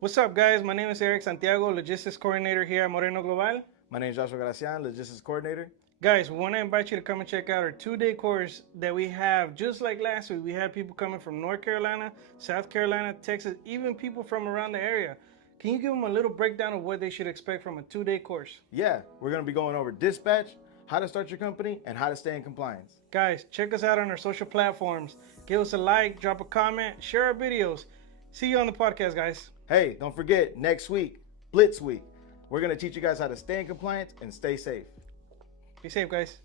What's up, guys? My name is Eric Santiago, Logistics Coordinator here at Moreno Global. My name is Joshua Gracian, Logistics Coordinator. Guys, we want to invite you to come and check out our 2-day course that we have. Just like last week, we had people coming from North Carolina, South Carolina, Texas, even people from around the area. Can you give them a little breakdown of what they should expect from a 2-day course? Yeah, we're going to be going over dispatch, how to start your company, and how to stay in compliance. Guys, check us out on our social platforms. Give us a like, drop a comment, share our videos. See you on the podcast, guys. Hey, don't forget, next week, Blitz Week. We're going to teach you guys how to stay in compliance and stay safe. Be safe, guys.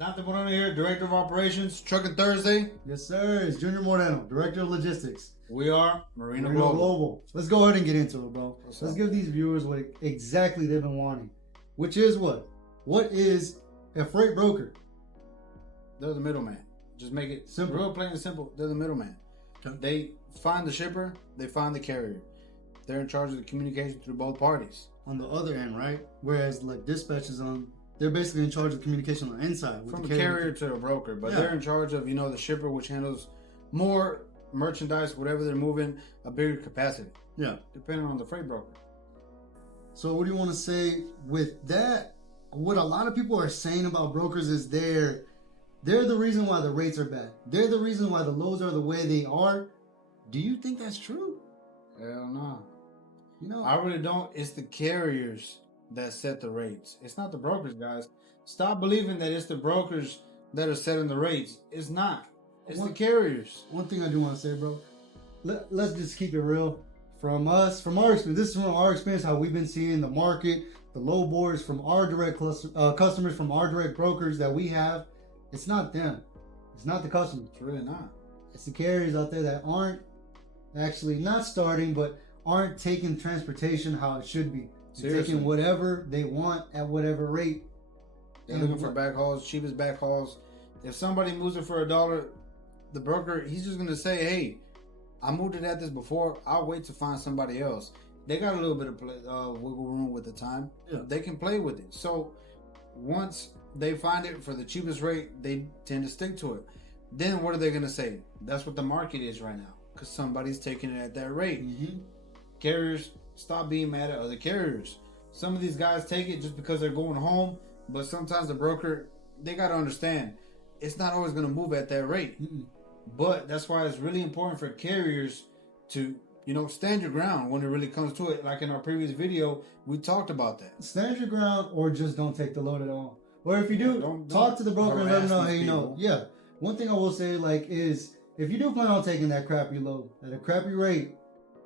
Dr. Moreno here, Director of Operations, Trucking Thursday. Yes, sir. It's Junior Moreno, Director of Logistics. We are Marina Moreno Global. Let's go ahead and get into it, bro. What's Let's up? give these viewers what exactly they've been wanting, which is what? What is a freight broker? They're the middleman. Just make it Simple. real plain and simple. They're the middleman. They find the shipper, they find the carrier. They're in charge of the communication through both parties. On the other end, right? Whereas like dispatch is on, they're basically in charge of communication on the inside. With From the the carrier to the broker. But Yeah. they're in charge of, the shipper, which handles more merchandise, whatever they're moving, a bigger capacity, Yeah. depending on the freight broker. So what do you want to say with that? What a lot of people are saying about brokers is they're the reason why the rates are bad. They're the reason why the loads are the way they are. Do you think that's true? Hell no. You know, I really don't. It's the carriers that set the rates. It's not the brokers, guys. Stop believing that it's the brokers that are setting the rates. It's not. It's the carriers. one thing I do want to say, bro, let's just keep it real. From our experience, this is from our experience, how we've been seeing the market, the low boards from our direct customers, from our direct brokers that we have. It's not them. It's not the customers. It's really not. It's the carriers out there that aren't actually not starting, but aren't taking transportation how it should be. They're Seriously. taking whatever they want at whatever rate. They're looking for backhauls, cheapest backhauls. If somebody moves it for $1, the broker, he's just going to say, hey, I moved it at this before. I'll wait to find somebody else. They got a little bit of wiggle room with the time. Yeah. They can play with it. So once they find it for the cheapest rate, they tend to stick to it. Then what are they going to say? That's what the market is right now, because somebody's taking it at that rate. Mm-hmm. Carriers, stop being mad at other carriers. Some of these guys take it just because they're going home, but sometimes the broker, they got to understand, it's not always going to move at that rate. Mm-mm. But that's why it's really important for carriers to, stand your ground when it really comes to it. Like in our previous video, we talked about that. Stand your ground, or just don't take the load at all. Or if you do, Don't talk to the broker and let them harass know, these hey, people. yeah. One thing I will say, is if you do plan on taking that crappy load at a crappy rate,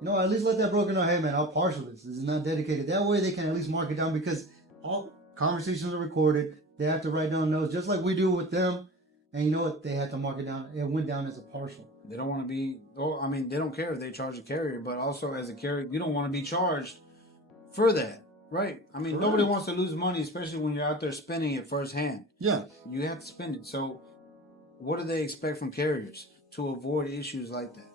at least let that broker know, hey man, I'll partial this. This is not dedicated. That way they can at least mark it down, because all conversations are recorded. They have to write down notes just like we do with them. And you know what? They had to mark it down. It went down as a partial. They don't want to be, they don't care if they charge a carrier, but also as a carrier, you don't want to be charged for that, right? Nobody Correct. wants to lose money, especially when you're out there spending it firsthand. Yeah. You have to spend it. So what do they expect from carriers to avoid issues like that?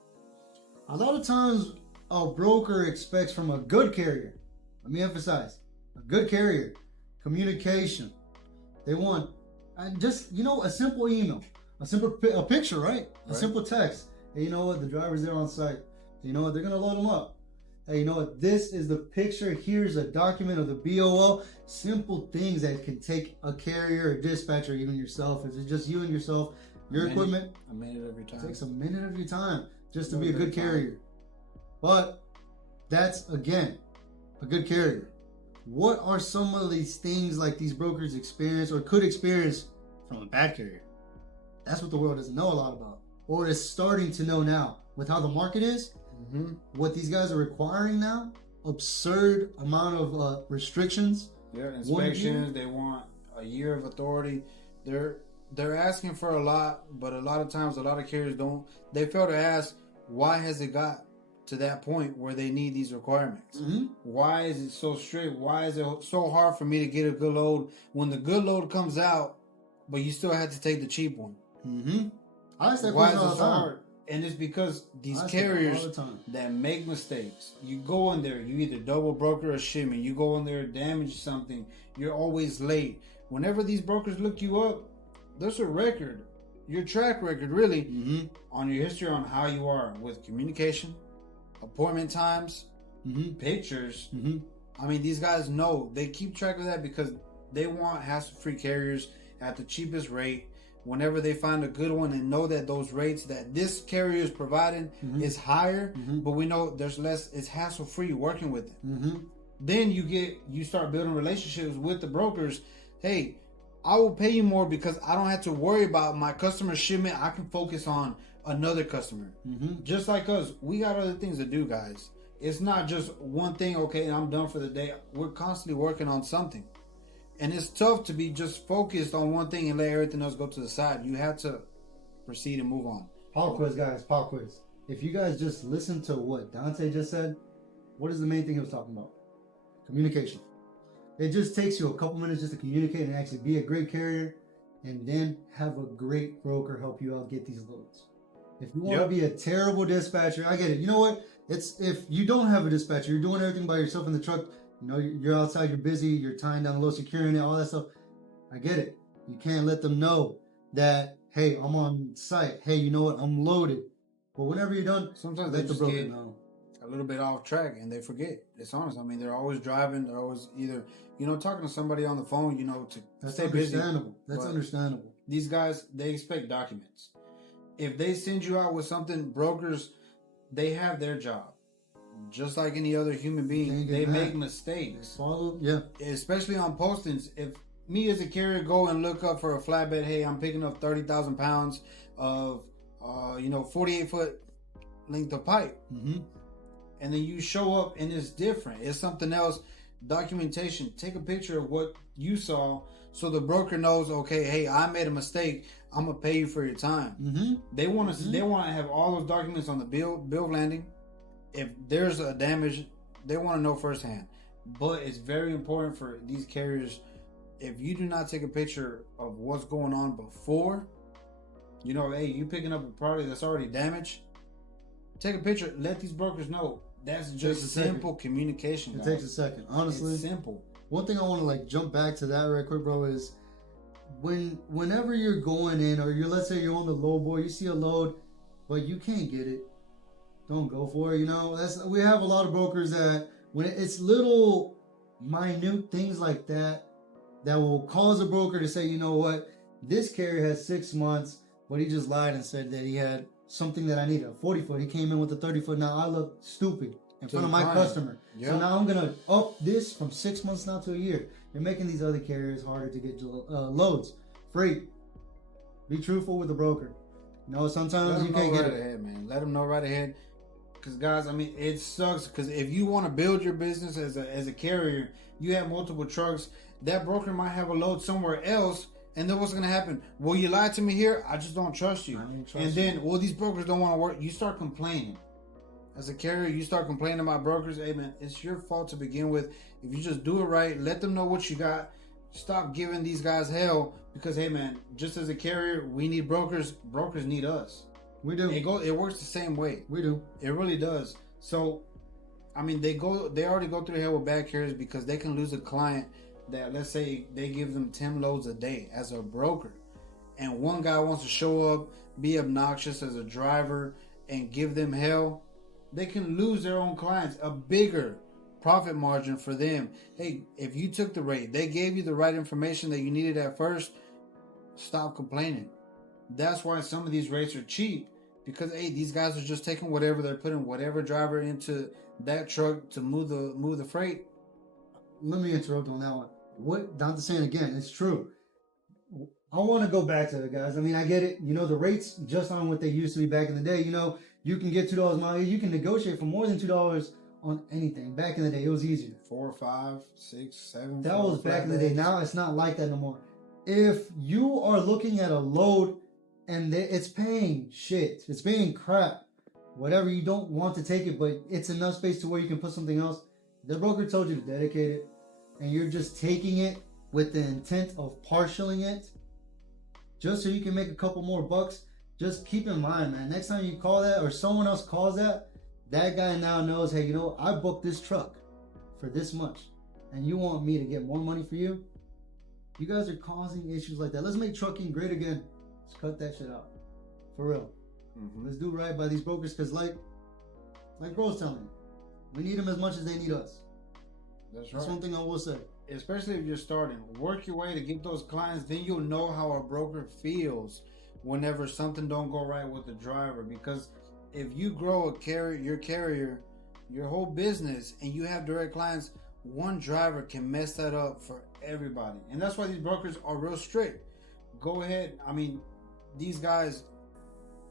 A lot of times a broker expects from a good carrier, let me emphasize, a good carrier, communication. They want just, a simple email, a picture, right? A Right. simple text. Hey, you know what? The driver's there on site. You know what? They're going to load them up. Hey, you know what? This is the picture. Here's a document of the BOO. Simple things that can take a carrier, a dispatcher, even yourself. If it's just you and yourself, your equipment, A minute every it time. takes a minute of your time just to One be a at a good time. carrier. But that's, again, a good carrier. What are some of these things like these brokers experience or could experience from a bad carrier? That's what the world doesn't know a lot about, or is starting to know now with how the market is. Mm-hmm. What these guys are requiring now, absurd amount of restrictions. Yeah, 1 inspections. year? They want a year of authority. They're asking for a lot, but a lot of times, a lot of carriers don't. They fail to ask, why has it got to that point where they need these requirements? Mm-hmm. Why is it so strict? Why is it so hard for me to get a good load when the good load comes out, but you still have to take the cheap one? Mm-hmm. I ask that Why question is all it the so time. hard? And it's because these I ask that carriers all the time. that make mistakes. You go in there, you either double broker or shipment. You go in there, damage something. You're always late. Whenever these brokers look you up, there's a record, your track record really, Mm-hmm. on your history on how you are with communication, appointment times, pictures. Mm-hmm. I mean, these guys know, they keep track of that because they want hassle-free carriers at the cheapest rate. Whenever they find a good one and know that those rates that this carrier is providing is higher, but we know there's less, it's hassle-free working with them. Then you start building relationships with the brokers. Hey, I will pay you more because I don't have to worry about my customer shipment. I can focus on another customer. Just like us, we got other things to do, guys. It's not just one thing, okay, I'm done for the day. We're constantly working on something. And it's tough to be just focused on one thing and let everything else go to the side. You have to proceed and move on. Pop quiz, guys. Pop quiz. If you guys just listen to what Dante just said, what is the main thing he was talking about? Communication. It just takes you a couple minutes just to communicate and actually be a great carrier, and then have a great broker help you out get these loads. If you want to be a terrible dispatcher, I get it. You know what? It's if you don't have a dispatcher, you're doing everything by yourself in the truck. You know, you're outside, you're busy, you're tying down low, securing it, all that stuff. I get it. You can't let them know that, hey, I'm on site. Hey, you know what? I'm loaded. But whenever you're done, sometimes let they the just broker get know. a little bit off track and they forget. It's honest. I mean, they're always driving. They're always either, talking to somebody on the phone, to That's stay busy. understandable. That's understandable. These guys, they expect documents. If they send you out with something, brokers, they have their job. Just like any other human being, they make mistakes. Especially on postings. If me as a carrier go and look up for a flatbed, hey, I'm picking up 30,000 pounds of, 48-foot length of pipe. And then you show up and it's different. It's something else. Documentation. Take a picture of what you saw so the broker knows, okay, hey, I made a mistake. I'm going to pay you for your time. They want to have all those documents on the bill of landing. If there's a damage, they want to know firsthand. But it's very important for these carriers, if you do not take a picture of what's going on before, hey, you picking up a product that's already damaged, take a picture, let these brokers know. That's just simple communication. It takes a second. Honestly, it's simple. One thing I want to jump back to that right quick, bro, is whenever you're going in, or let's say you're on the load board, you see a load, but you can't get it. Don't go for it. We have a lot of brokers that when it's little minute things like that will cause a broker to say, you know what, this carrier has 6 months, but he just lied and said that he had something that I needed, a 40-foot. He came in with a 30-foot. Now I look stupid in front of my customer. So now I'm gonna up this from 6 months now to a year. You're making these other carriers harder to get loads. Freight. Be truthful with the broker. Sometimes you can't get it. Ahead, man. Let them know right ahead. Because guys, I mean, it sucks. Because if you want to build your business as a carrier, you have multiple trucks. That broker might have a load somewhere else, and then what's going to happen? Well, you lied to me here. I just don't trust you. Then, these brokers don't want to work. You start complaining. As a carrier, you start complaining about brokers. Hey, man, it's your fault to begin with. If you just do it right, let them know what you got. Stop giving these guys hell. Because, hey, man, just as a carrier, we need brokers. Brokers need us. We do. It works the same way. We do. It really does. So, I mean, they already go through hell with bad carriers because they can lose a client that, let's say, they give them 10 loads a day as a broker. And one guy wants to show up, be obnoxious as a driver, and give them hell. They can lose their own clients, a bigger profit margin for them. Hey, if you took the rate, they gave you the right information that you needed at first, stop complaining. That's why some of these rates are cheap. Because, hey, these guys are just taking whatever, they're putting whatever driver into that truck to move the freight. Let me interrupt on that one. What Dante's saying again, it's true. I want to go back to it, guys. I mean, I get it. The rates just aren't what they used to be back in the day. You can get $2 mile. You can negotiate for more than $2 on anything. Back in the day, it was easier. 4, 5, 6, 7. That was back in the day. Now it's not like that no more. If you are looking at a load and it's paying shit, it's paying crap, whatever, you don't want to take it, but it's enough space to where you can put something else. The broker told you to dedicate it, and you're just taking it with the intent of partialing it, just so you can make a couple more bucks. Just keep in mind, man, next time you call that or someone else calls that guy now knows, hey, I booked this truck for this much, and you want me to get more money for you? You guys are causing issues like that. Let's make trucking great again. Let's cut that shit out. For real. Let's do right by these brokers, because like bro's telling you, We need them as much as they need us. That's right. That's one thing I will say. Especially if you're starting, work your way to get those clients. Then you'll know how a broker feels whenever something don't go right with the driver. Because if you grow your carrier, your whole business, and you have direct clients, one driver can mess that up for everybody. And that's why these brokers are real strict. Go ahead. I mean, these guys,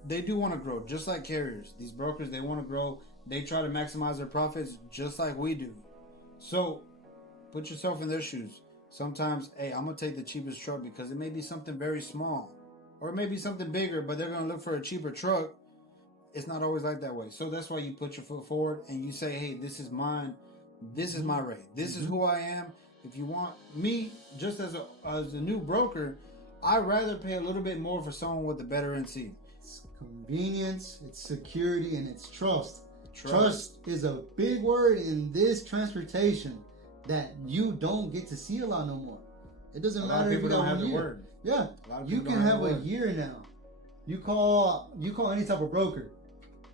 they do want to grow, just like carriers. These brokers, they want to grow. They try to maximize their profits just like we do. So put yourself in their shoes. Sometimes, hey, I'm going to take the cheapest truck because it may be something very small. Or it may be something bigger, but they're going to look for a cheaper truck. It's not always like that way. So that's why you put your foot forward and you say, hey, this is mine. This is my rate. This is who I am. If you want me, just as a new broker, I'd rather pay a little bit more for someone with a better NC. It's convenience, it's security, and it's trust. Trust is a big word in this transportation that you don't get to see a lot no more. It doesn't matter if you got 1 year. Yeah, you can have a year now. You call any type of broker.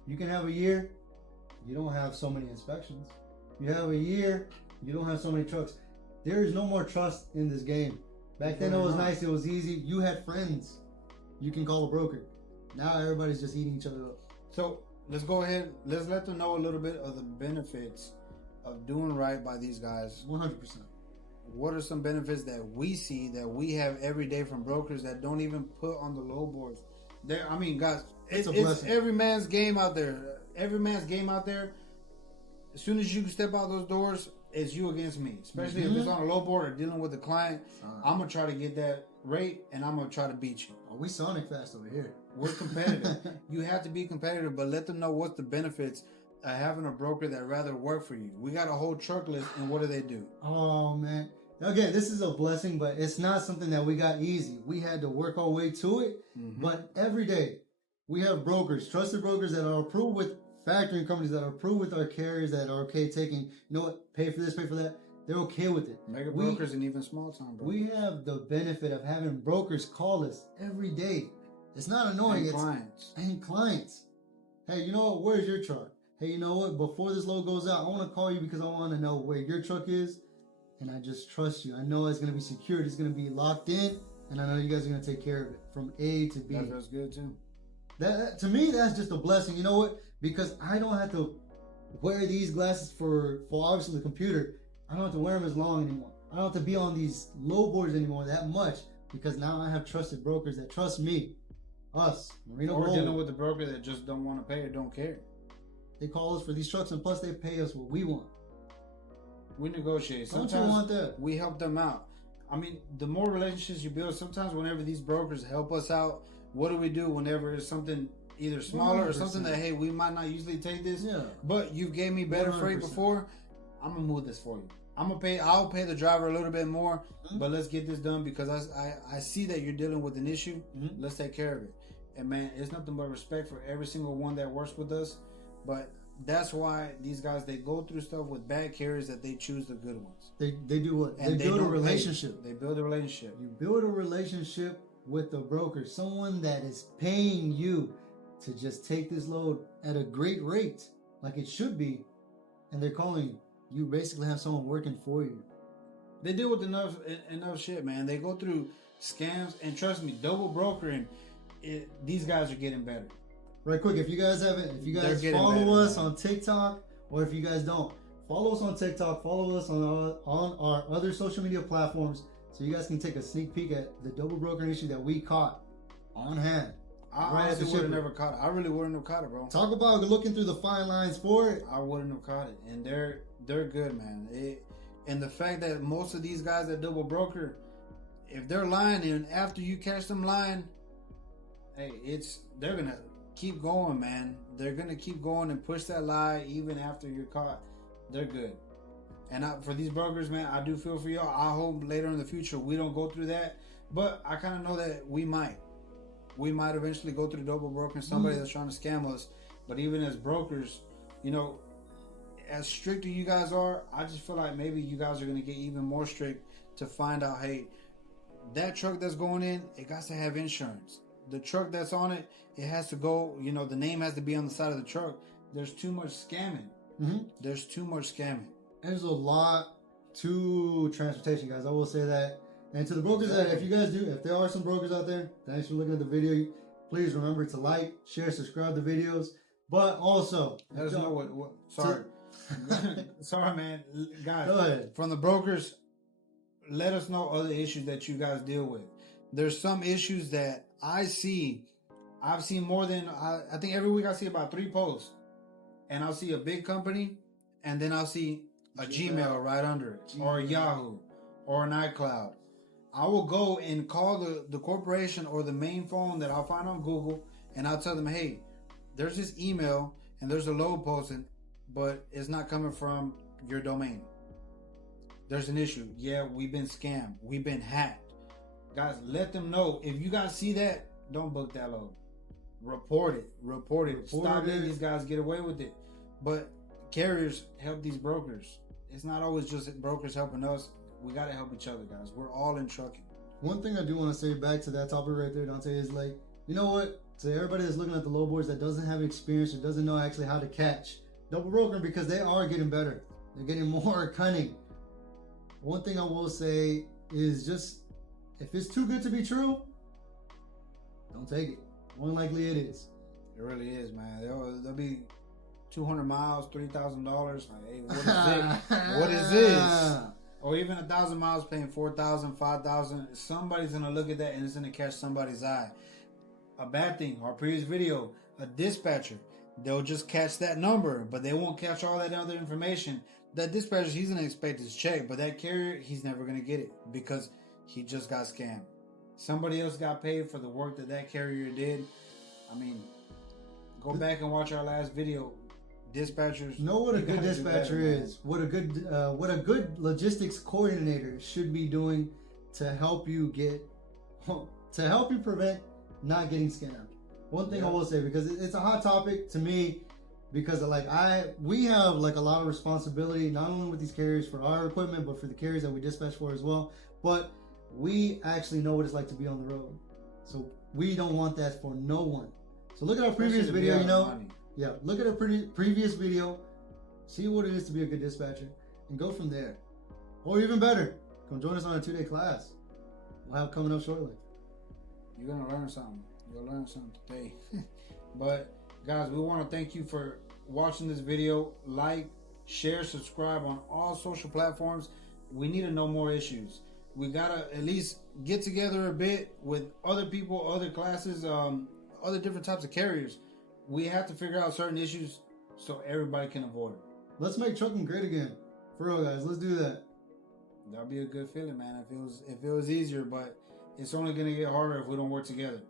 You can have a year. You don't have so many inspections. You have a year. You don't have so many trucks. There is no more trust in this game. Back then it was nice. It was easy. You had friends. You can call a broker. Now everybody's just eating each other up. So let's go ahead. Let's let them know a little bit of the benefits of doing right by these guys. 100%. What are some benefits that we see that we have every day from brokers that don't even put on the low boards? There, I mean, guys, it's every man's game out there. Every man's game out there. As soon as you step out those doors, it's you against me. Especially if it's on a low board or dealing with a client. I'm gonna try to get that rate, and I'm gonna try to beat you. Oh, we Sonic fast over here. We're competitive. You have to be competitive, but let them know what's the benefits of having a broker that rather work for you. We got a whole truck list, and what do? Oh man. Okay, this is a blessing, but it's not something that we got easy. We had to work our way to it, but every day we have brokers, trusted brokers that are approved with factoring companies, that are approved with our carriers, that are okay taking, you know what, pay for this, pay for that. They're okay with it. Mega brokers and even small time brokers. We have the benefit of having brokers call us every day. It's not annoying. And clients. Hey, you know what? Where's your truck? Hey, you know what? Before this load goes out, I want to call you because I want to know where your truck is. And I just trust you. I know it's going to be secured. It's going to be locked in. And I know you guys are going to take care of it from A to B. That feels good too. That to me, that's just a blessing. You know what? Because I don't have to wear these glasses for obviously the computer. I don't have to wear them as long anymore. I don't have to be on these low boards anymore that much because now I have trusted brokers that trust me. Us. Marino or Gold. dealing with the broker that just don't want to pay or don't care. They call us for these trucks and plus they pay us what we want. We negotiate. Sometimes don't you want that? We help them out. I mean, the more relationships you build, sometimes whenever these brokers help us out, what do we do whenever it's something either smaller 100%. Or something that, hey, we might not usually take this, but you gave me better 100%. Freight before, I'm going to move this for you. I'll pay the driver a little bit more, but let's get this done because I see that you're dealing with an issue. Let's take care of it. And man, it's nothing but respect for every single one that works with us, but that's why these guys, they go through stuff with bad carriers that they choose the good ones. They do what? And they build a relationship. They build a relationship. You build a relationship with the broker, someone that is paying you to just take this load at a great rate, like it should be, and they're calling you. You basically have someone working for you. They deal with enough shit, man. They go through scams, and trust me, double brokering, these guys are getting better. Right quick, if you guys follow us on TikTok, or if you guys don't, follow us on TikTok, follow us on our other social media platforms, so you guys can take a sneak peek at the double brokering issue that we caught on hand. I honestly would have never caught it. I really wouldn't have caught it, bro. Talk about looking through the fine lines for it. I wouldn't have caught it, and they're good, man. And the fact that most of these guys that double broker, if they're lying, and after you catch them lying, hey, they're gonna keep going, man. They're gonna keep going and push that lie even after you're caught. They're good. And for these brokers, man, I do feel for y'all. I hope later in the future we don't go through that, but I kind of know that we might eventually go through double brokering, somebody that's trying to scam us. But even as brokers, you know, as strict as you guys are, I just feel like maybe you guys are going to get even more strict to find out, hey, that truck that's going in, it got to have insurance. The truck that's on it, it has to go, you know, the name has to be on the side of the truck. There's too much scamming. There's too much scamming. There's a lot to transportation, guys. I will say that. And to the brokers that if there are some brokers out there, thanks for looking at the video. Please remember to like, share, subscribe to videos. But also, let us know what sorry. Sorry, man. Guys, go ahead. From the brokers, let us know other issues that you guys deal with. There's some issues that I've seen more than, I think every week I see about 3 posts. And I'll see a big company, and then I'll see a Gmail right under it, or a Yahoo, or an iCloud. I will go and call the corporation or the main phone that I'll find on Google, and I'll tell them, hey, there's this email, and there's a load posted, but it's not coming from your domain. There's an issue. Yeah, we've been scammed. We've been hacked. Guys, let them know. If you guys see that, don't book that load. Report it. Stop letting these guys get away with it. But carriers help these brokers. It's not always just brokers helping us. We got to help each other, guys. We're all in trucking. One thing I do want to say back to that topic right there, Dante, is like, you know what? To everybody that's looking at the low boards that doesn't have experience or doesn't know actually how to catch double brokering, because they are getting better. They're getting more cunning. One thing I will say is just, if it's too good to be true, don't take it. More than likely it is. It really is, man. There'll be 200 miles, $3,000. Like, hey, what is it? What is this? Or even 1,000 miles paying $4,000, $5,000. Somebody's gonna look at that and it's gonna catch somebody's eye. A bad thing, our previous video, a dispatcher, they'll just catch that number, but they won't catch all that other information. That dispatcher, he's gonna expect his check, but that carrier, he's never gonna get it because he just got scammed. Somebody else got paid for the work that carrier did. I mean, go back and watch our last video. Dispatchers know what a good dispatcher is. What a good logistics coordinator should be doing to help you prevent not getting scammed. One thing I will say, because it's a hot topic to me, because we have like a lot of responsibility not only with these carriers for our equipment, but for the carriers that we dispatch for as well. But we actually know what it's like to be on the road, so we don't want that for no one. So look at our previous video, look at our previous video, see what it is to be a good dispatcher, and go from there. Or even better, come join us on a 2-day class we'll have coming up shortly. You're gonna learn something. You'll learn something today. But guys, we want to thank you for watching this video. Like, share, subscribe on all social platforms. We need to know more issues. We gotta at least get together a bit with other people, other classes, other different types of carriers. We have to figure out certain issues so everybody can avoid it. Let's make trucking great again. For real, guys. Let's do that. That'd be a good feeling, man. If it was easier, but it's only gonna get harder if we don't work together.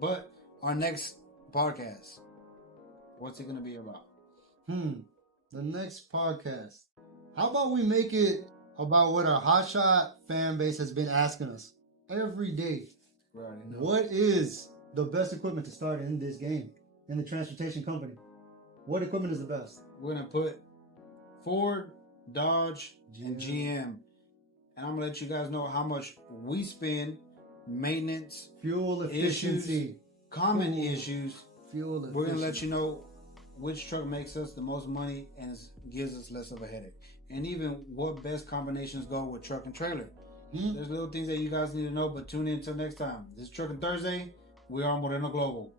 But our next podcast, what's it gonna be about? The next podcast. How about we make it about what our hotshot fan base has been asking us every day? Right. What is the best equipment to start in this game, in the transportation company? What equipment is the best? We're gonna put Ford, Dodge, and GM, and I'm gonna let you guys know how much we spend, maintenance, fuel efficiency, issues, common issues. Fuel efficiency. We're gonna let you know which truck makes us the most money and gives us less of a headache, and even what best combinations go with truck and trailer. There's little things that you guys need to know, but tune in until next time. This is Trucking Thursday. We are Moreno Global.